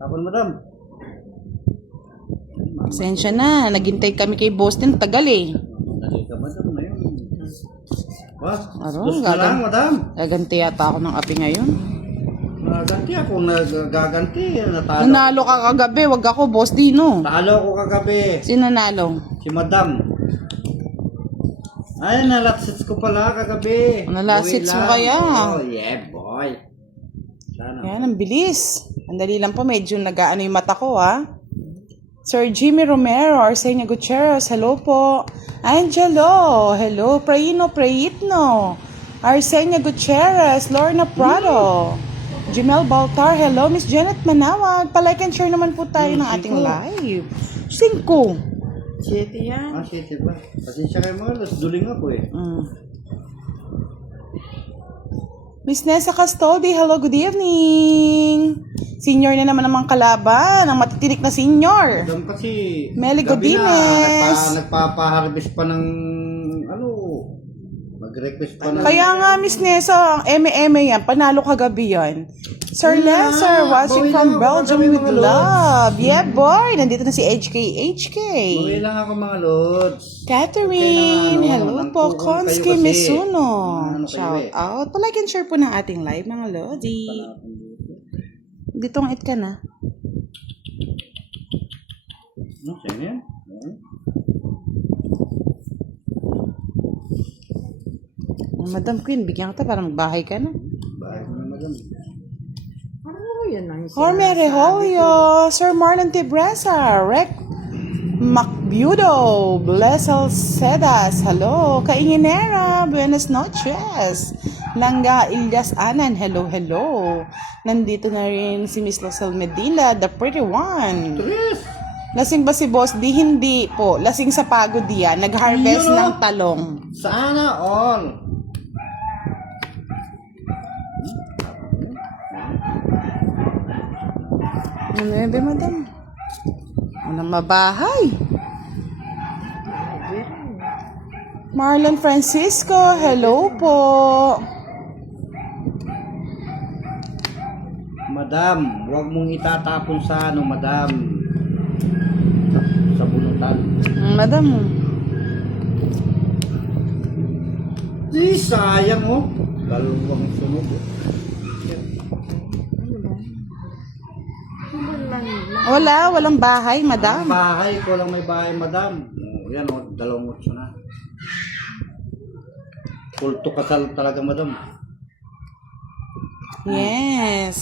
Tapon, madam. Pasensya na, naghintay kami kay boss din, tagal eh. Dali ka, madam, na yun. What? Ano, Dos na lang, madam. gaganti yata ako ng api ngayon. Naganti ako, nagaganti. Natalo. Nanalo ka kagabi, wag ako, boss Dino. Talo ko kagabi. Sino nanalo? Si madam. Ay, nalatsits ko pala kagabi. Nalatsits mo Uwi lang. kaya? Oh, yeah, boy. Sana. Yan, ang bilis. Ang dali lang po, medyo nag-aano yung mata ko, ha? Sir Jimmy Romero, Arsenia Gutierrez, hello po. Angelo, hello. Praino, Praitno. Arsenia Gutierrez, Lorna Prado. Jimel Baltar, hello. Miss Janet Manawag, palike and share naman po tayo ng ating live. 5. 7 yan. Ah, shit, ba? Pasensya kayo mga los. Duling ako eh. Miss Nessa Castoldi, hello, good evening. Senior na naman ang kalaban, ang matitinik na senior. Madam kasi Meli gabi Godinez. nagpapaharvest pa ng ano, mag-request pa ng Kaya nga, Miss Nessa, ang eme-eme yan, panalo kagabi yan. Sir Lesser, watching from Belgium with love. Yeah, boy, nandito na si HK. Uwi lang ako mga lods. Catherine, Okay na, hello nang po, pukul Konski kayo kasi. Misuno. Ano kayo Shout eh? out. Palike and share po ng ating live, mga lodi. Ditong it ka na. No, sino yan? Madam Queen, bigyan kita para magbahay ka na. Bahay mo na madam. Ano yan ang Jorme Reholio, Sir Marlon Tibresa, Rec Macbudo, Blessel Sedas, hello, Kainginera, buenas noches, Langga Ilyas Anan, hello. Nandito na rin si Miss Losel Medina, the pretty one. Tres! Lasing ba si Boss D? Hindi po, lasing sa pagod yan, nag-harvest Yun, oh. ng talong. Sana all! Ano yun, be, madam? Anong mabahay? Marlon Francisco, hello po. Madam, huwag mong itatapon sa ano, madam. Sa bunutan. Madam, Di, sayang oh. Dalawang sunog oh. walang bahay, madam. Bahay ko lang may bahay, madam. Oh, yan oh, 28 na. Kulto kasal talaga, madam. Yes.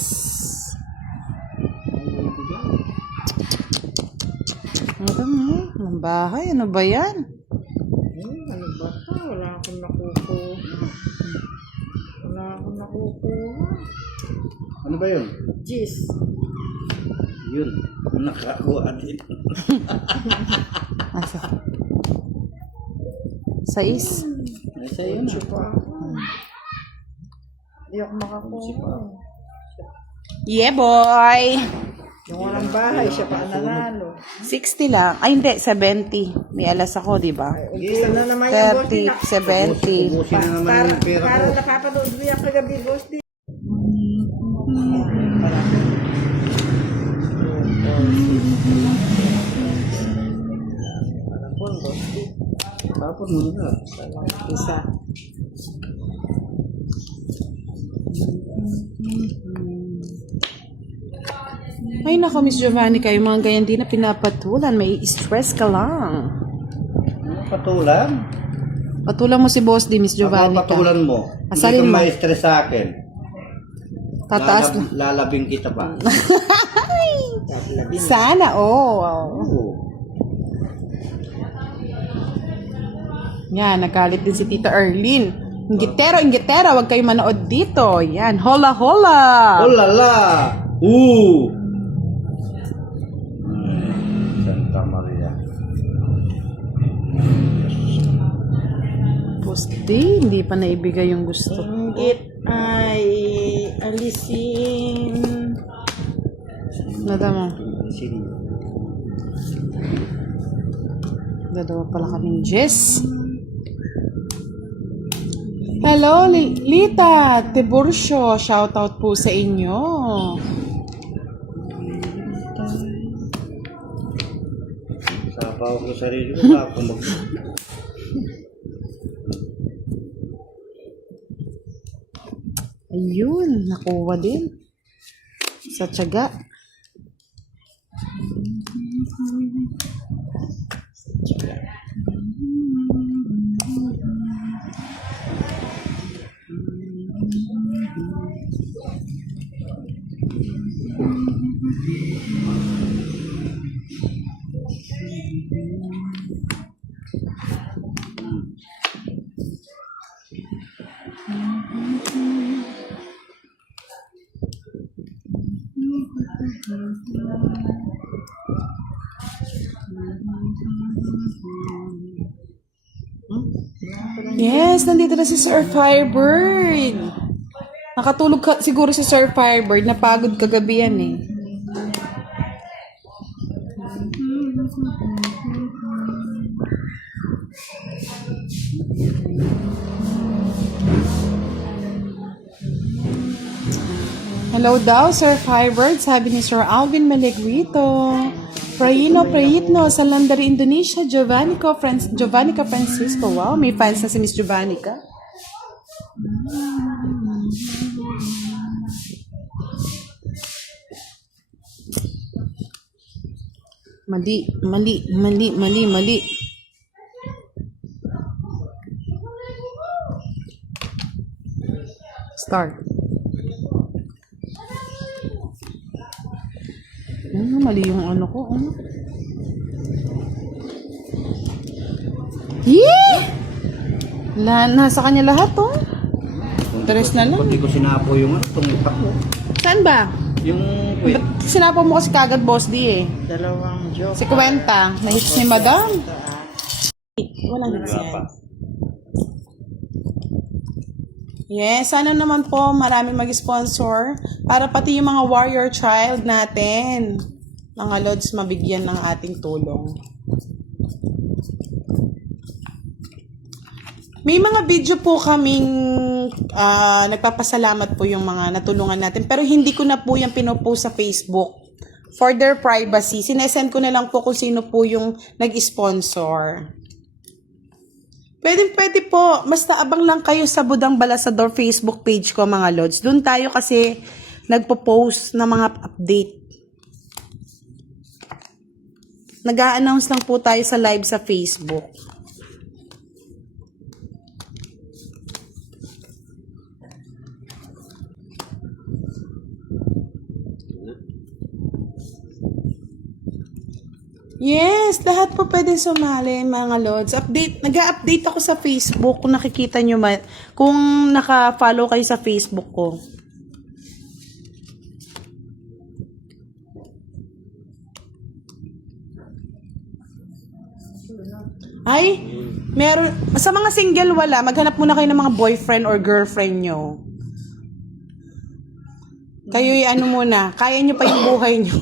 Madam, walang bahay, ano ba yan? Ano ba ito? Wala akong nakukuha. Ano ba yun? Jeez. Yun, nakakuha din. Asa? 6. Ay, sa'yo na. Siya pa ako. Hindi ako makakuha. Yeah, boy. Yung walang bahay, siya pa ang nanalo. 60 lang. Ay, hindi, 70. May alas ako, di ba? Umpisa na naman yung boss 30, 70. din. Ubusin na naman yung pera ko. Para napapanood mo yung kagabi boss din. Tapos mo na. Isa. Ay, nako, Miss Giovanni, kayo mga ganyan din na pinapatulan. May stress ka lang. Patulan? Patulan mo si Boss di, Miss Giovanni Ako patulan mo. Asalin Hindi mo. ka ma-stress sa akin. Tataas na. Lalabing kita pa. Sana, oh. Oo. Yan, nagalit din si Tita Erlyn. Inggitero, wag kayo manood dito. Yan, hola. Oh lala! Santa Maria. Boss di, hindi pa naibigay yung gusto. Inggit ay alisin. Nada mo. Sino? Dalawa pala kaming Jess. Hello, Lita Tiburcio. Shoutout po sa inyo. Napawag ko sarili ko ba ako mag... Ayun, nakuha din. Sa tiyaga. Yes, nandito na si Sir Firebird. Nakatulog ka, siguro si Sir Firebird. Napagod kagabi yan eh. Hello daw, Sir Firebird. Sabi ni Sir Alvin Malegrito. Prayino Prayitno sa Landari, Indonesia. Giovannica Francisco. Wow, may fans na si Miss Giovannica. Mali. Start. Mali yung ano ko. Yee! Nasa kanya lahat, oh. Interes na lang. Pati ko sinapo yung itong itak ko. Saan ba? Yung wait. Ba't sinapo mo kasi kagad, Boss D, eh? Dalawang joke. Si Kwenta. Nahits ni Madam. Walang hits yan. Yes, sana naman po maraming mag-sponsor para pati yung mga warrior child natin, mga lods, mabigyan ng ating tulong. May mga video po kaming nagpapasalamat po yung mga natulungan natin, pero hindi ko na po yung pinopost sa Facebook for their privacy. Sinesend ko na lang po kung sino po yung nag-sponsor. Pwede po. Basta abang lang kayo sa Budang Balasador Facebook page ko, mga lods. Doon tayo kasi nagpo-post ng mga update. Nag-a-announce lang po tayo sa live sa Facebook. Yes, lahat po pwede sumali, mga lods. Nag-a-update ako sa Facebook kung nakikita nyo kung naka-follow kayo sa Facebook ko. Ay, meron. Sa mga single wala, maghanap muna kayo ng mga boyfriend or girlfriend nyo. Kayo ano muna, kaya nyo pa yung buhay nyo.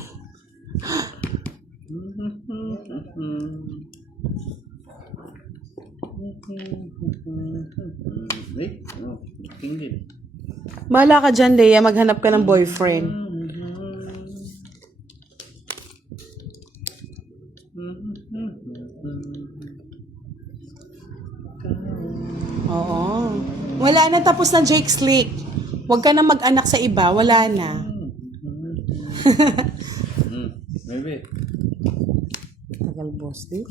Wait, tingin. Bahala ka dyan, Leia, maghanap ka ng boyfriend. Oo. Wala na, tapos na Jake Slick. Huwag ka na mag-anak sa iba, wala na. Maybe. Tagal, boss, di?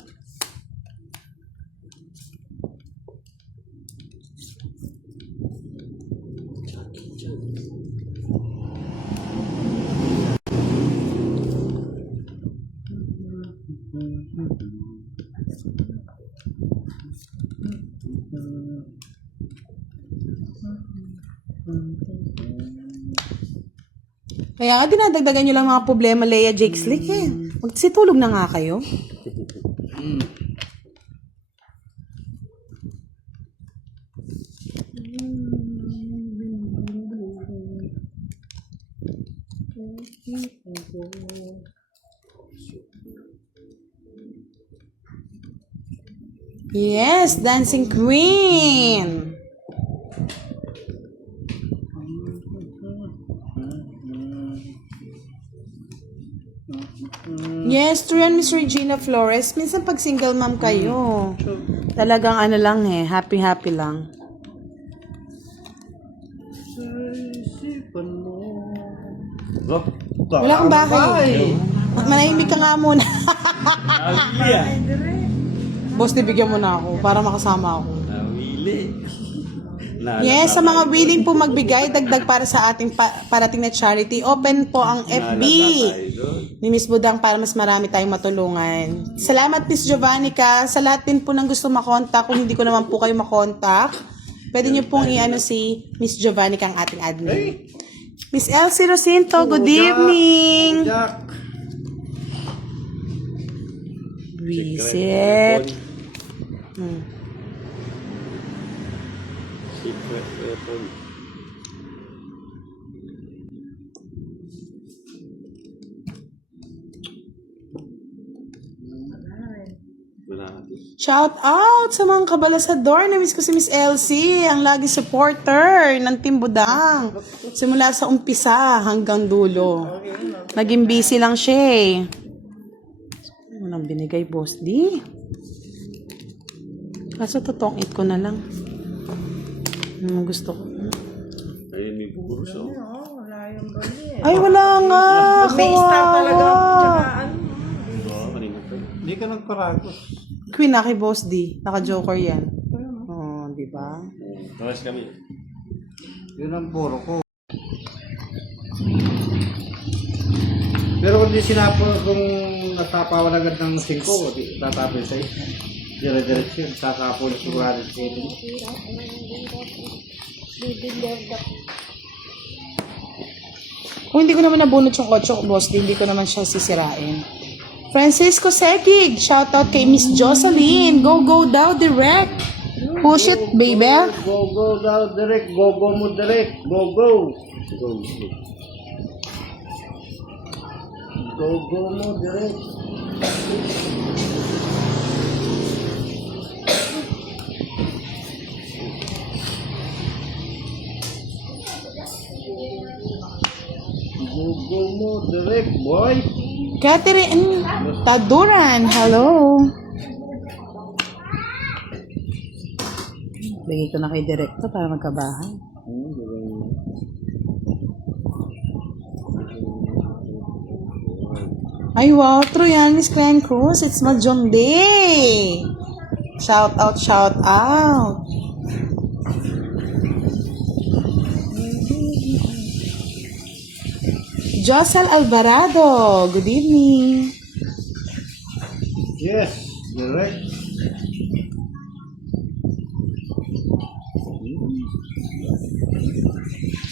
Kaya nga dinadagdagan nyo lang mga problema, Leia, Jake Slick eh. Magsitulog na nga kayo. Yes, Dancing Queen. Yes, true yan, Miss Regina Flores. Minsan pag single mom kayo, talagang ano lang happy lang. Sa isipan mo. Wala kang bahay. Manahimik ka nga muna. Boss, bigyan mo na ako para makasama ako. Yes, sa mga willing po magbigay, dagdag para sa ating parating na charity, open po ang FB ni Miss Budang para mas marami tayong matulungan. Salamat, Miss Giovannica. Sa lahat din po ng gusto makontak, kung hindi ko naman po kayo makontak, pwede niyo pong i-ano si Miss Giovannica ang ating admin. Miss Elsie Rosinto, good evening. Jack. Visit. Secret weapon. Shout out sa mga kabalasador. Na-miss ko si Miss Elsie, ang lagi supporter ng Team Budang. Simula sa umpisa hanggang dulo. Naging busy lang siya eh. Ano mo nang binigay, Boss D? Kaso totoong eat ko na lang. Ano gusto ko? Ayun, may buros, oh. Wala yung bali. Ay, wala nga. May star talaga. Tsaka Kawawa. ano. Oo, kanina pa. Hindi ka nagparagos. Queen na kay Boss D. Naka-joker yan. Oh, di ba? Tawas kami. Yun ang puro ko. Pero kung di kung natapawan agad ng 5, di tatapin sa isa. Dire-diretso yun. Kakapon sigurado sa ito. Kung hindi ko naman nabunot yung 8, Boss D, hindi ko naman siya sisirain. Francisco Segig, shoutout kay Miss Jocelyn. Go daw, direct. Push it, baby. Go daw direct. Go mo direct. Go. Go mo direct. Go mo direct, boy. Catherine Taduran, hello. Bigay ko na kay Direkto para magkabahay. Ay, wow, true yan, Miss Clan Cruz. It's Mahjong Day. Shout out. Josel Alvarado, good evening. Yes, direct.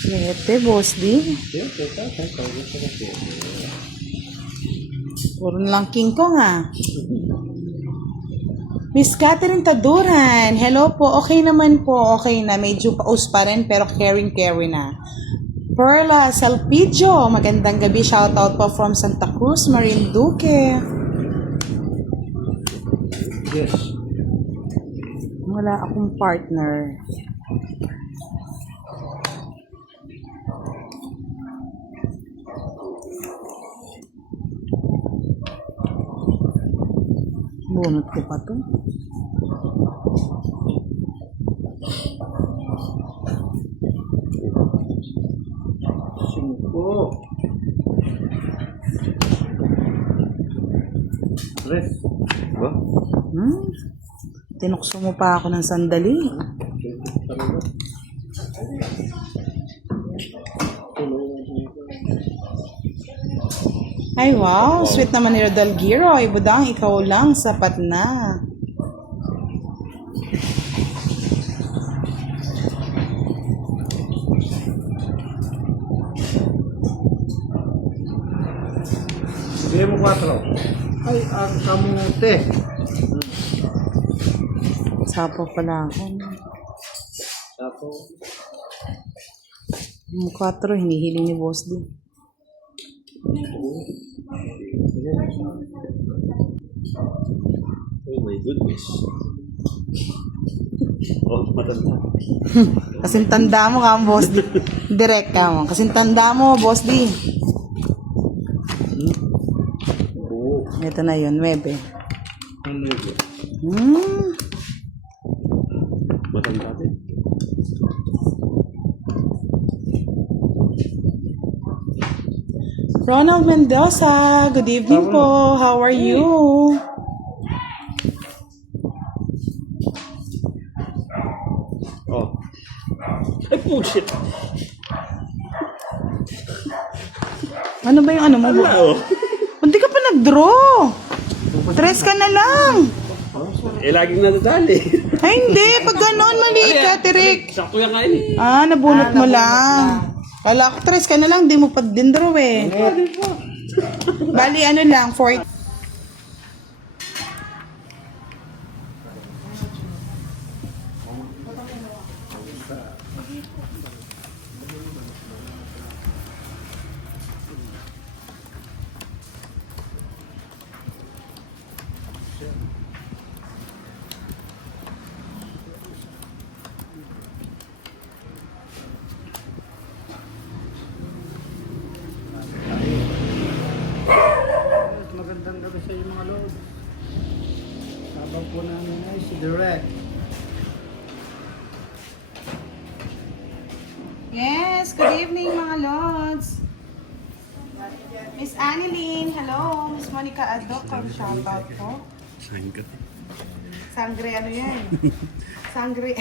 Siyete, Boss D. Puro na lang King Kong, ha? Miss Catherine Taduran, hello po. Okay naman po, okay na. Medyo paus pa rin, pero caring na. Perla Salpidio, magandang gabi. Shoutout po from Santa Cruz, Marinduque. Yes. Wala akong partner. Bunot ko pa to. Tres. Ba? Tinukso mo pa ako ng sandali. Ay, wow. Sweet naman ni Rodal Giro. Ay, Budang, ikaw lang. Sapat na. Bigay mo 4. Ay, ang kamote. Sapo pala ako. Sapo. Yung 4, hinihiling ni Boss din. Oh my goodness. Oh, matanda. Kasing tanda mo ka, Boss D. Direct ka mo. Kasing tanda mo, Boss D. Ito na yun, 9. Ano yun? Matanda din. Ronald Mendoza, good evening po. How are you? Oh. Ay, bullshit. Ano ba yung ano mo? Oh. Hindi ka pa nag-draw. 3 ka na lang. Eh, laging nadadali. Ay, hindi. Pag gano'n, mali ka, Tirik. Sakto yan kain eh. Nabunot mo lang. Kala ko 3 ka na lang. Di mo pa din draw eh. Bali, ano lang, 4. Magandang gabi sa inyo mga lord. Sabaw po namin ay si Direct. Yes, good evening mga lords. Miss Annalyn, hello. Miss Monica Adocor, shoutout po. Saan ka? Sangre, ano yan? Sangre,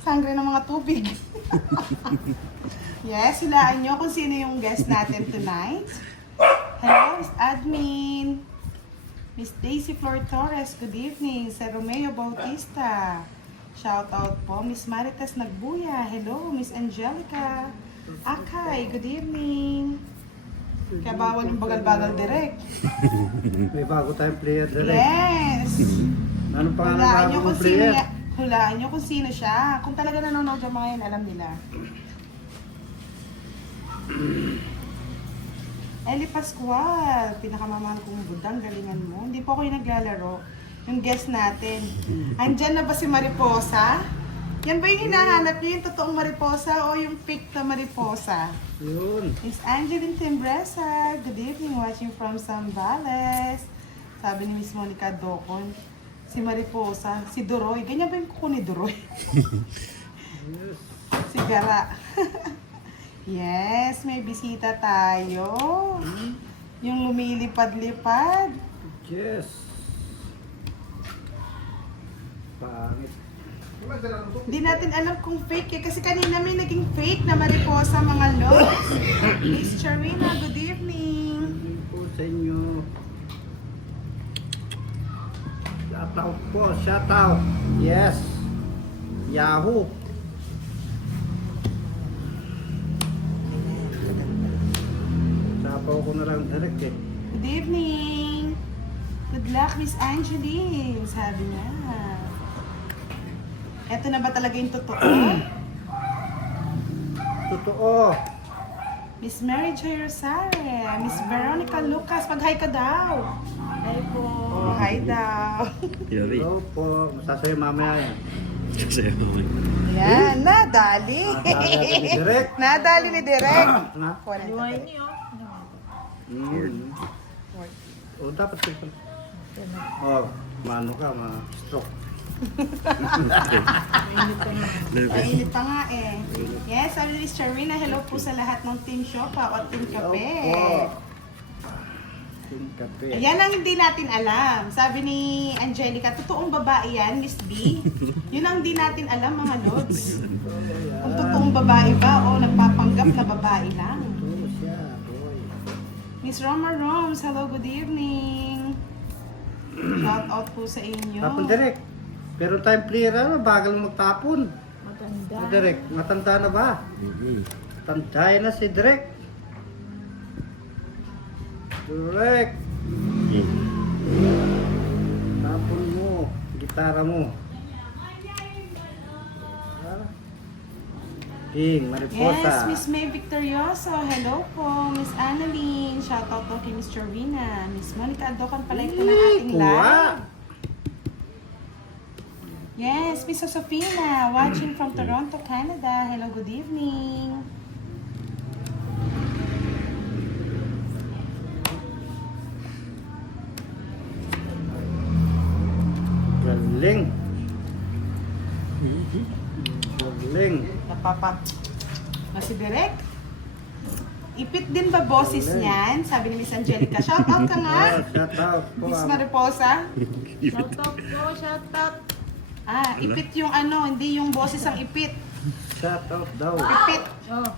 sangre ng mga tubig. Yes, hulaan nyo kung sino yung guest natin tonight. Hello, Miss Admin. Miss Daisy Flor Torres, good evening. Sir Romeo Bautista, shout out po. Miss Maritas Nagbuya, hello. Miss Angelica Akay, good evening. Kaya bawal yung bagal-bagal direct. May bago tayong player Direct. Yes! Ano pa nga Hulaan ang nyo bago kung kong sino player? hulaan nyo kung sino siya. Kung talaga nanonood yung mga yun, alam nila. Eli Pascual, pinakamamahal kong budang, galingan mo. Hindi po ako yung naglalaro. Yung guest natin. Andyan na ba si Mariposa? Yan ba yung hinahanap niyo, yung totoong Mariposa o yung fake na Mariposa? Yun. Miss Angeline Timbresa, good evening, watching from Zambales. Sabi ni Miss Monica Docon, si Mariposa, si Doroy. Ganyan ba yung kuko ni Doroy? Si Gara. Yes, may bisita tayo. Yung lumilipad-lipad. Yes. Pangit. Hindi natin alam kung fake eh. Kasi kanina may naging fake na Mariposa mga lods. Miss Charina, good evening. Hindi po sa inyo. Shout out po. Shout out. Yes. Yahoo. Sapaw ko na lang direct eh. Good evening. Good luck, Miss Angeline. Sabi niya. Eto na ba talaga yung totoo? Totoo. Miss Mary Joy Rosario, Miss Veronica Lucas, mag-hi ka daw. Hi po. Hi daw. Yari. Hello po. Masasayo mamaya yan. Kasi ako. Yan, nadali. Nadali ni Direk. Nadali ni Direk. Na? Iwain niyo. O dapat ko. Oh, mano ka, ma-stroke. Mainit pa nga eh. Yes, sabi ni Miss Charina, hello po sa lahat ng Team Shopa o Team Kape. Team Kape. Ayan ang hindi natin alam. Sabi ni Angelica, totoong babae yan, Miss B. Yun ang hindi natin alam mga lods. Kung totoong babae ba o nagpapanggap na babae lang. Turo siya, boy. Miss Roma Roms, hello, good evening. Shout out po sa inyo. Tapon direct. Pero time player ano, bagal magtapon. Matanda. Direct, matanda na ba? Tantay na si Direct. Direct. Tapon mo, gitara mo. King, Mariposa. Yes, Miss May Victorioso. Hello po. Miss Annalyn. Shout out po kay Miss Charvina. Miss Monica Adokan pala ito na ating live. Yes, Miss Josefina. Watching from Toronto, Canada. Hello, good evening. Galing. Galing. Na si Direk. Ipit din ba boses niyan? Sabi ni Miss Angelica. Shout out ka nga. Shout out po. Miss Mariposa. Shout out po, shout out. Ah, ipit yung ano, hindi yung boses ang ipit. Shout out daw. Ipit. Oh,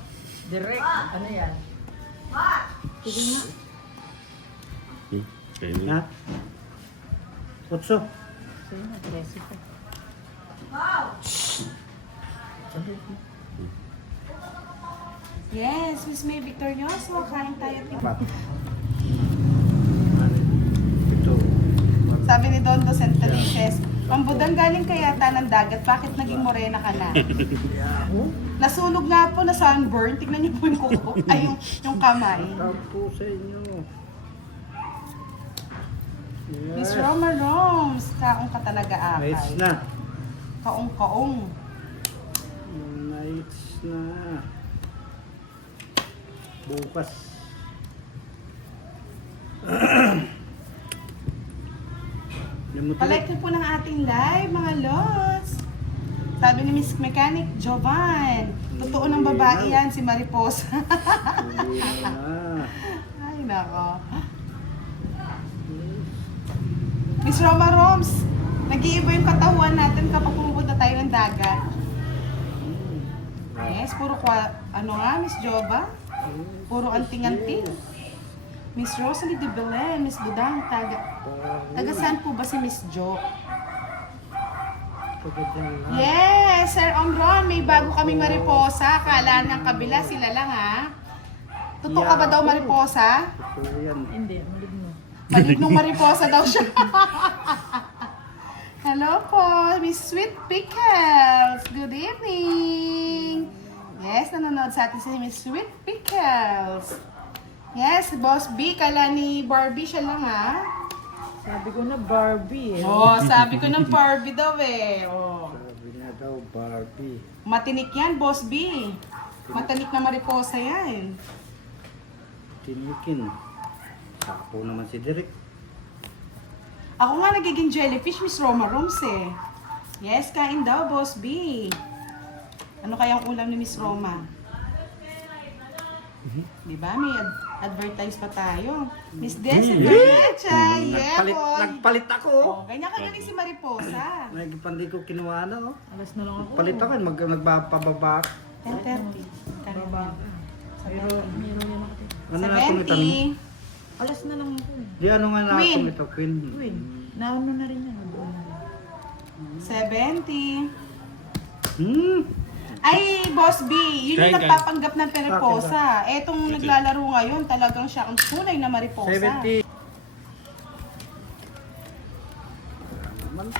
direct. Ano yan? Sige nga. Ayun. Na? Utso. Sige nga, 13 pa. Yes, Miss May Victorioso. Kain tayo. Ito. Sabi ni Don Dos Centalices, ang budang galing ka yata ng dagat, bakit naging morena ka na? Nasunog nga po na sunburn. Tignan niyo po yung kuko. Ay, yung kamay. Shout out po sa inyo. Miss Roma Roms, kaong ka talaga Nights akay. na. Kaong-kaong. Nights na. Bukas. Palike niyo po ng ating live, mga lods. Sabi ni Miss Mechanic Jovan, totoo ng babae yan, si Mariposa. Ay, nako. Miss Roma Roms, nag-iiba yung katawan natin kapag pumupunta tayo ng dagat. Yes, puro ano nga, Miss Jova? Puro anting-anting. Miss Rosalie de Belen, Miss Budang, taga saan po ba si Miss Jo? Yes, Sir Omron, may bago kaming Mariposa. Kala ng kabila, sila lang ha. Totoo ka ba daw Mariposa? Ito yan. Hindi, maligno. Malignong Mariposa daw siya. Hello po, Miss Sweet Pickles. Good evening. Yes, nanonood sa atin si Miss Sweet Pickles. Yes, Boss B, kala ni Barbie siya lang ha. Sabi ko na Barbie eh. Oh, sabi ko ng Barbie daw eh. Oh. Sabi na daw, Barbie. Matinik yan, Boss B. Matanik na Mariposa yan. Tinikin. Sapo naman si Derek. Ako nga nagiging jellyfish, Miss Roma Roms eh. Yes, kain daw, Boss B. Ano kayang ulam ni Miss Roma? Diba? May advertise pa tayo. Miss Desi Bernecha. Yeah, boy. Nagpalit ako. Oh, ganyan ka galing si Mariposa. Nagpandi ko kinuha na. Oh. Alas na lang ako. Palit ako. Magpababa. 10:30. Baba ka. Pero meron yan ako. Ano na ako ito? 70. Alas na lang ako. Di ano nga na Queen. ako ito, Queen. Uy, naano na rin yan. Doon na rin. 70. Ay, Boss B, yun yung Kain. nagpapanggap ng Mariposa. Etong naglalaro ngayon, talagang siya ang tunay na Mariposa. 70. Naman.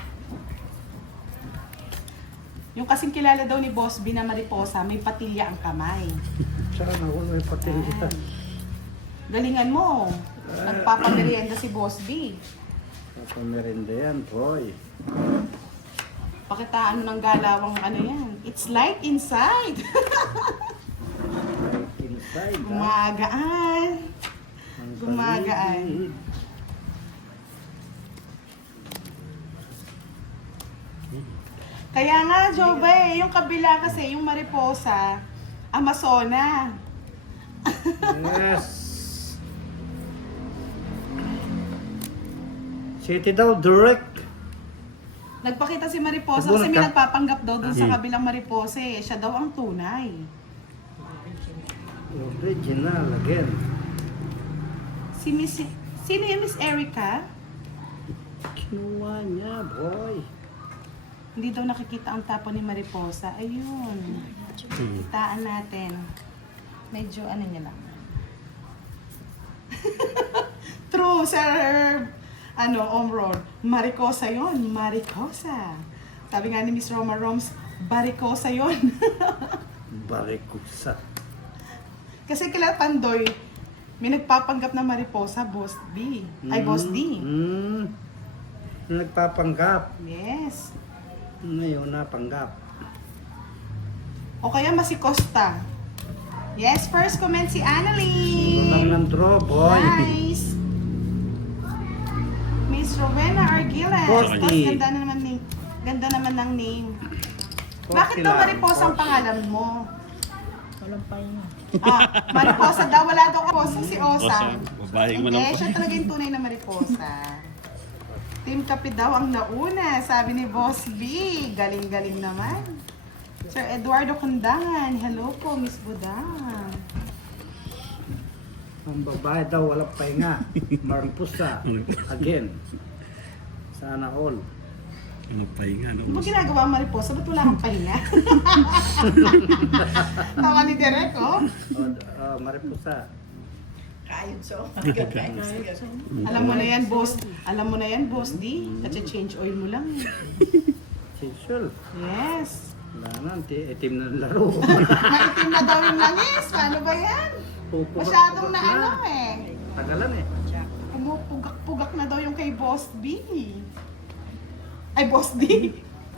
Yung kasing kilala daw ni Boss B na Mariposa, may patilya ang kamay. Saan ako may patilita? Galingan mo. Nagpapamerienda si Boss B. Pamerenda yan, boy. Pakitaan ng galawang ano yan. It's light inside. Inside. Gumagaan. Gumagaan. Kaya nga, Joba eh, yung kabila kasi, yung Mariposa, Amazona. Yes. City daw, direct. Nagpakita si Mariposa Nagbunot kasi may ka? nagpapanggap daw dun sa kabilang Mariposa eh. Siya daw ang tunay. Original again. Sino yung Miss Erica? Kinuha niya, boy. Hindi daw nakikita ang tapo ni Mariposa. Ayun. Kitaan natin. Medyo ano niya lang. True, sir. Ano, Omron. Maricosa yon, Maricosa. Sabi nga ni Miss Roma Roms, Baricosa yon. Barikusa. Kasi kila Pandoy, may nagpapanggap na Mariposa, Boss B. Ay, Boss D. Nagpapanggap. Yes. Ngayon napanggap. O kaya Masikosta. Yes, first comment si Annalyn. Lang ng draw, boy. Nice. Miss Rowena Argiles. Boss Tapos D. ganda na naman ni ganda naman ng name. Oh, Bakit daw Mariposa ang pangalan mo? Walang pahinga. Mariposa daw, wala daw Mariposa si Osa. Babaeng Hindi, walang siya talaga yung tunay na Mariposa. Team Kape daw ang nauna, sabi ni Boss B. Galing-galing naman. Sir Eduardo Kundangan, hello po, Miss Budang. Ang babae daw walang pahinga. Mariposa. Again. Sana all. Ano pahinga, no? Ano ba ginagawa ang Mariposa? Ba't wala kang pahinga? Tawa ni Derek, oh. Mariposa. Kayod so. Alam mo na yan, boss. Alam mo na yan, boss D. At change oil mo lang. Sensual. Yes. Wala na, itim na laro. Maitim na daw yung langis. Paano ba yan? Masyadong na ano eh. Tagalan eh. Pumupugak-pugak na daw yung kay Boss B. Ay, Boss D.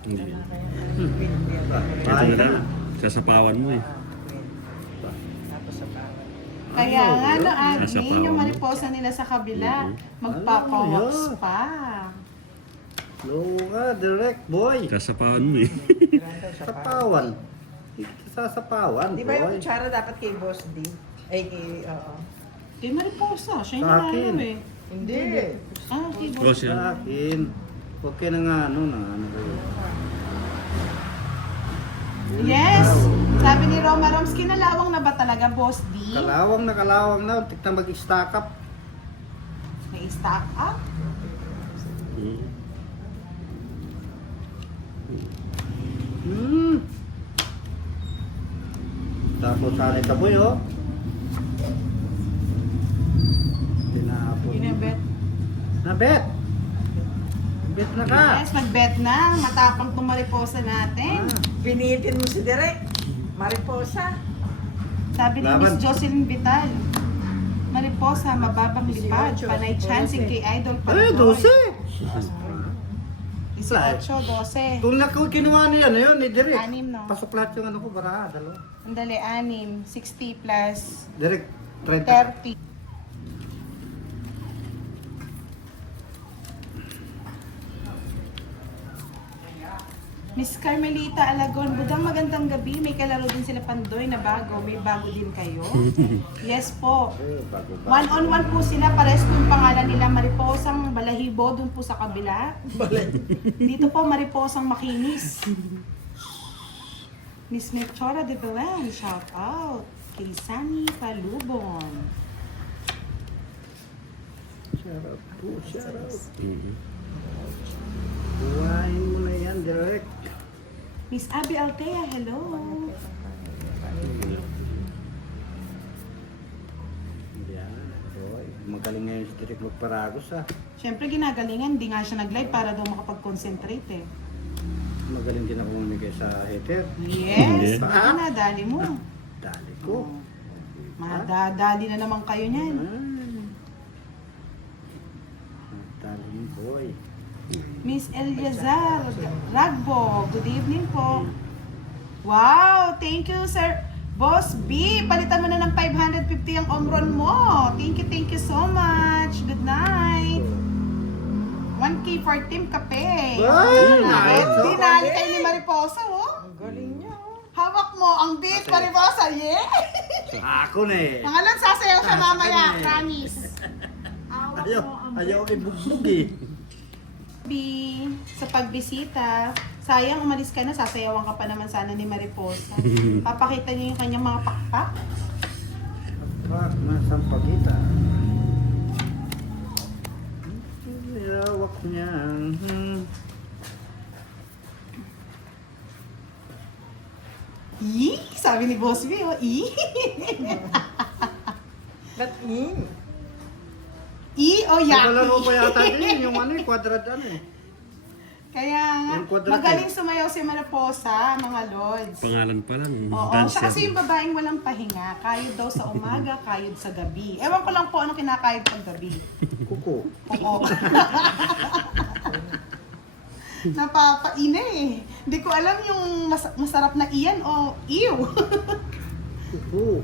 Hindi. Bahay ka na. Sasapawan mo eh. Tapos sa bawal. Kaya nga no, admin, Sasapawan yung mo. mariposa nila sa kabila. Magpapawax pa. Low ka, direct boy. Sasapawan mo eh. Sapawan. Sasapawan, Di ba yung boy. kutsara dapat kay Boss D? Ay, oo. Kay mariposa, siya yung Sa akin. nanalo eh. Hindi. Kay Boss Boss. yan. Sa akin. Okay na nga, ano ba yun? Yes! Sabi ni Roma Roms, kinalawang na ba talaga, Boss D? Kalawang na. Tik na mag-stack up. May stock up? Hmm. Tapos sanay ka boy, oh. Tinapon. Binibet. Bet na ka. Yes, mag-bet na. Matapang tong mariposa natin. Pinitin mo si Direk. Mariposa. Sabi ni Laban. Miss Jocelyn Vital, mariposa, mababang lipad, 18, panay chancing kay Idol Eh, Panoy. 12. 18, 12. Kung kinuha niya na yun, eh, direct. Anim, no? Pasok lahat yung ano ko, baraha, dalawa. Andali, 6, 60 plus Direct, 30. 30. Miss Carmelita Alagon, Budang magandang gabi. May kalaro din sila Pandoy na bago. May bago din kayo? Yes po. Eh, bago ba? One-on-one po sila. Pares po yung pangalan nila. Mariposang Balahibo dun po sa kabila. Dito po Mariposang Makinis. Miss Melchora de Belen, shout out. Kay Sunny Palubon. Shout out po, shout out. Mhm. Buhayin mo na yan, direct. Miss Abby Altea, hello. Yan, boy. Magaling ngayon si direct magparagos, ah. Siyempre ginagalingan, hindi nga siya nag-live para daw makapag-concentrate eh. Magaling din ako mamigay sa hater. Yes, Hindi. baka na, dali mo. Dali ko. Madadali na naman kayo niyan. Dali mo, boy. Miss Eliazar Ragbo, good evening po. Wow, thank you sir. Boss B, palitan mo na ng 550 ang omron mo. Thank you so much. Good night. 1K for Team Kape. Ay, nice. Dinali kayo ni Mariposa, oh. Ang galing niya, oh. Hawak mo ang beat, Mariposa, yeah! Ako na eh. Mga lon, sasayaw siya mamaya, promise. Ayaw ibugbog eh. B, sa pagbisita, sayang umalis ka na, sasayawan ka pa naman sana ni Mariposa. Papakita niyo yung kanyang mga pakpak. Pak, masang pagita. Nilawak niya. Sabi ni Boss B, oh, Ba't in? O Nagalaro yaki. pa yata din yung ano, quadrad ano eh. Kaya nga, Yung quadrate. magaling sumayaw si Mariposa, mga lords. Pangalan pa lang. Oo, Dancer. siya kasi yung babaeng walang pahinga. Kayod daw sa umaga, kayod sa gabi. Ewan ko lang po ano kinakayod pag gabi. Kuko. Oo. Napapaina eh. Hindi ko alam yung masarap na iyan o ew. Kuko.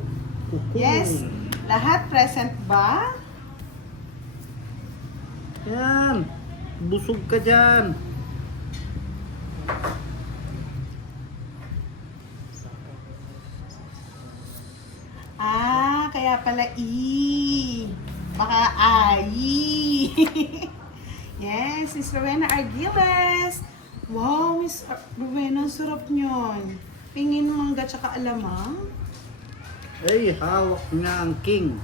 Kuko. Yes. Lahat present ba? Yan. Busog ka dyan. pala E. Baka I. Yes, Miss Rowena Argiles. Wow, Miss Rowena, ang sarap nyon. Pingin mangga tsaka alamang. Ay, hawak nga ang king.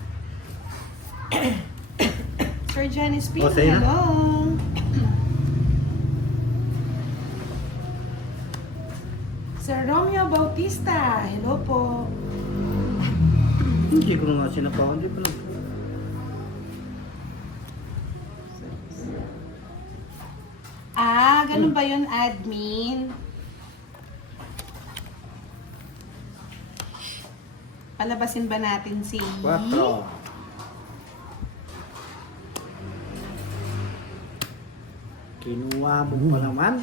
Sir Janice Pino, Oh, sa'yo na? hello. Sir Romeo Bautista, hello po. Hindi ko na nga sinapawan. Hindi pa lang. Ganun ba yun, admin? Palabasin ba natin si... 4. Kinuha mo pa naman.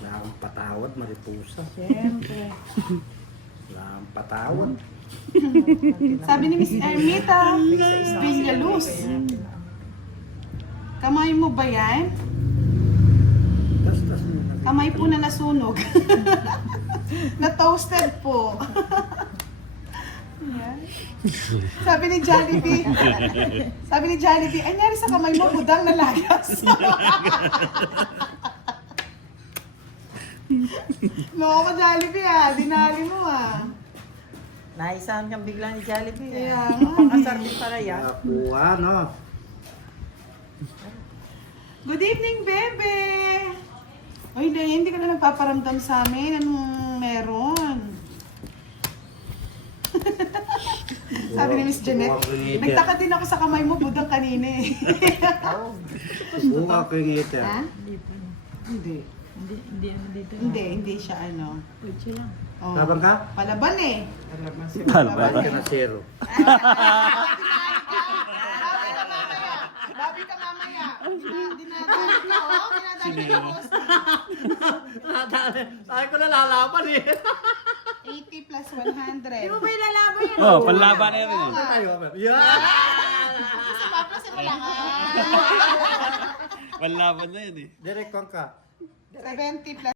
Wala akong patawad, maripusa. Siyempre. Wala akong patawad. Sabi ni Miss Ermita Villaluz, kamay mo ba yan? Tas mo na. Kamay po na nasunog. Na-toasted po. Yan. Sabi ni Jollibee, anyari sa kamay mo, budang na lagas. Loko Jollibee dinali mo Naisahan kang bigla ni Jollibee. Kaya nga. Pakasar din para yan. Nakuha, no? Good evening, Bebe! Oy, hindi ka na nagpaparamdam sa amin. Anong meron? Sabi ni Miss Jeanette, nagtaka din ako sa kamay mo, budang kanina eh. Buka ko yung iter. Ha? Hindi. Hindi siya ano. Kutsi lang. Oh. Labang ka? Palaban eh. Labang ka na 0. Babi ka mamaya. Dinadali ka, oh. Dinadali ka, boss. Sabi ko na lalaban eh. 80 plus 100. Di mo ba ilalaban yan? Oh, panlaban na yun eh. Yeah! Kasi paplasin mo lang. Panlaban na yun eh. Direct ka. 70 plus